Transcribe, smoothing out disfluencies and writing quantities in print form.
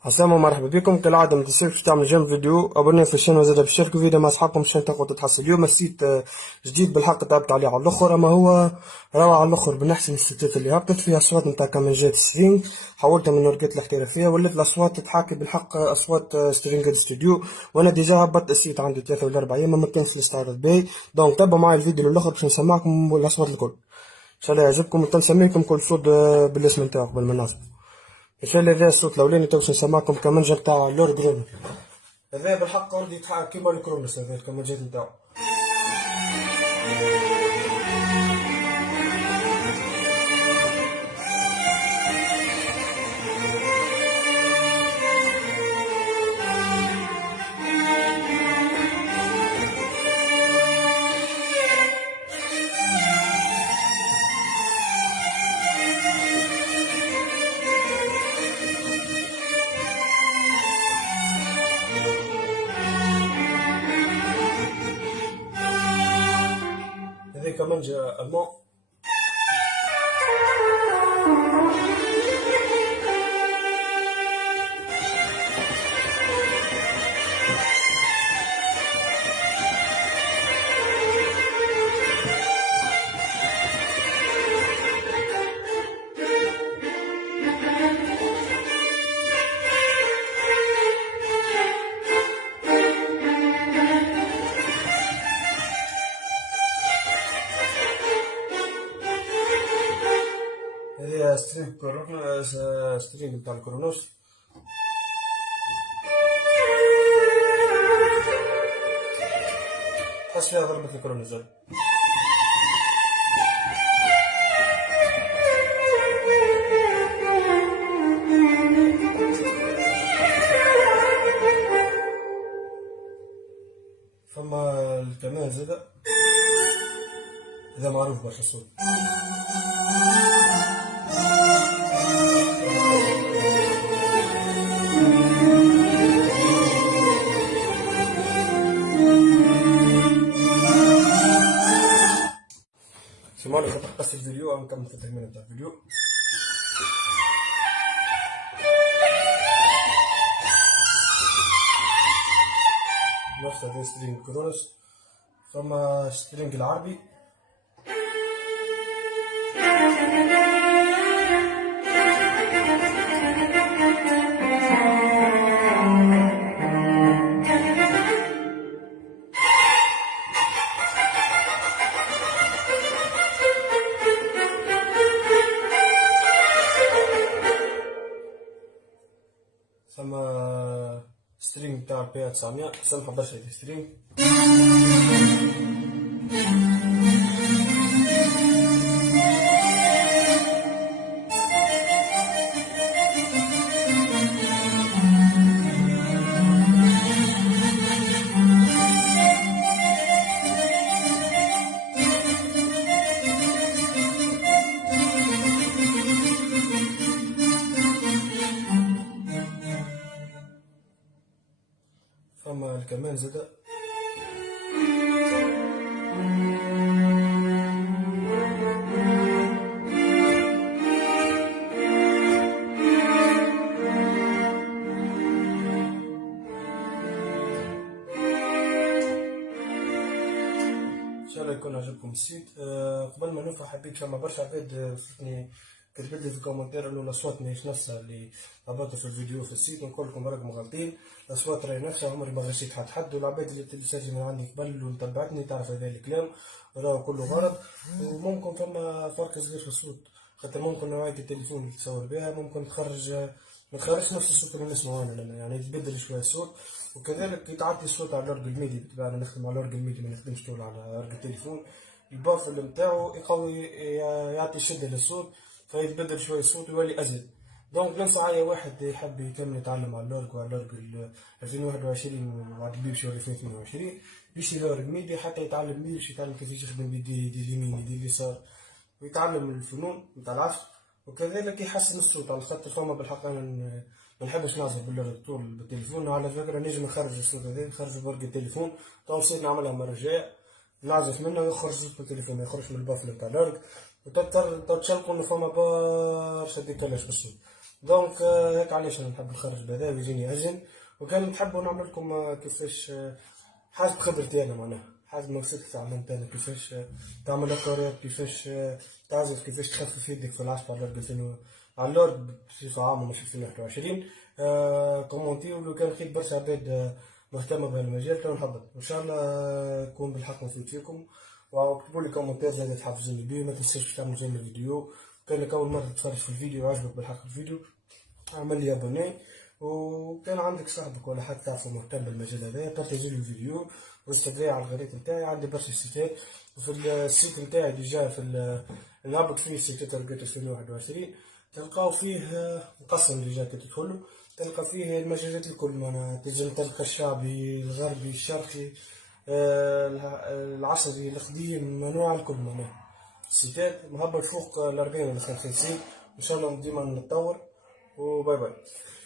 السلام ومرحبا بكم. كالعادة ما تنساوش تعمل جيم فيديو، ابوني في الشانل وزاد بشاركوا فيديو مع اصحابكم عشان تقعدوا تتحسن. اليوم السيت جديد بالحق تعبت عليه على الاخر، اما هو روعة على الاخر من احسن السيتات اللي هبطت فيها اصوات نتاع كمانجات سترينج. حولتها من ورقات الاحترافية ولات الاصوات تتحاكي بالحق اصوات سترينج ستوديو. وانا ديجا هبطت السيت عندي 3 ولا 4 ايام ما كانش الاستعداد باهي، دونك تابعوا معايا الفيديو للاخر باش نسمعكم الاصوات الكل ان شاء الله يعجبكم. وتنسميكم كل صوت بالاسم نتاعو قبل ما نعرف. ان شاء الله هذا الصوت الاولاني توش نسمعكم كمانجا نتاع لورد جرون. هذا بالحق عندي يتحقق كيما الكرونس، هذا الكمانجات نتاعو. هذا كمانجا المون. هذه سترينج نتاع الكرونوس. حس فيها ضربة الكرونوس زاد. فما الكمان زاد، هذا معروف برشا الصوت. سمعني خاطر قص الفيديو نكمل في التكملة نتاع الفيديو. نفس هذا سترينج كرونوس. ثم سترينج العربي. ثم سترينج تاع بي 900 سامحة برشا هذا سترينج. فما الكمان زاد. ان شاء الله يكون عجبكم السيت. قبل ما نوفى حبيت فما برشا عباد فتني كتبت لي في الكومنتير انه الاصوات ماهيش نفسها اللي هبطوا في الفيديو في السيت. نقول لكم راكم غالطين، الاصوات راهي نفسها، عمري ما غشيت حد والعباد اللي تسجل من عندي قبل وتبعتني تعرف هذا الكلام راهو كله غلط. وممكن فما فرق صغير في الصوت، خاطر ممكن نوعية التليفون اللي تصور بها ممكن ما تخرجش نفس الصوت اللي نسمعه انا، يعني يتبدل شويه الصوت. وكذلك يتعدي الصوت على الأورج الميدي، بالطبع انا نخدم على الأورج الميدي ما نخدمش طول على أورج التليفون. البافل نتاعو يقوي يعطي شدة للصوت فيتبدل شويه الصوت ويولي ازيد. دونك ننصح اي واحد يحب يكمل يتعلم على الأورج وعلى الأورج 2021 وبعد بيمشي 2022 يمشي الأورج ميدي حتى يتعلم باش يتعلم كيفاش يخدم بيدي اليمين يدي اليسار ويتعلم الفنون نتاع العزف. وكذلك يحسن الصوت على خاطر فما بالحق انا ما نحبش نعزف طول بالتليفون. على فكره نجم نخرج الصوت هذا نخرج برق التليفون، تو نسيت نعملها المره الجايه نعزف منه ويخرج صوت بالتليفون ما يخرجش من البافل نتاع الأورج. وتضطر تشلقوا انه فما برشا ديكالاج في الصوت. دونك هيك علاش انا نحب نخرج بهذا ويجيني اجل. وكان نحبوا نعمل لكم كيفاش حاجه بخبرتي انا معناها، حاجه ما وصلت عملت انا، كيفاش تعمل اكواريات، كيفاش تعزف، كيفاش تخفف يدك في العزف على اللورد 2000 على اللورد بصفه عامه مش 2021. كومونتي ولو كان لقيت برشا عباد مهتمه بهالمجال كان نحبط ان شاء الله يكون بالحق نفيد فيكم. واكتبوا لي كومنتات زاد تحفزوني بيه، ما تنساش تعمل زي الفيديو. كانك اول مره تتفرج في الفيديو وعجبك بالحق الفيديو اعمل لي ابوني، وكان عندك صاحبك ولا حد تعرفه مهتم بالمجال هذا بارتاجي له الفيديو واستدعي على القناه نتاعي. عندي برشا سيتات وفي السيت نتاعي ديجا في نهبط فيه سيتات رقيت 2021 تلقاو فيه مقسم ديجا تدخلوا تلقى فيه المجالات الكل، معناها تنجم تلقى الشعبي الغربي الشرقي العصري القديم منوع الكل. معناها السيتات مهبط فوق 40 ولا 50 سيت، ان شاء الله ديما نتطور. وباي باي.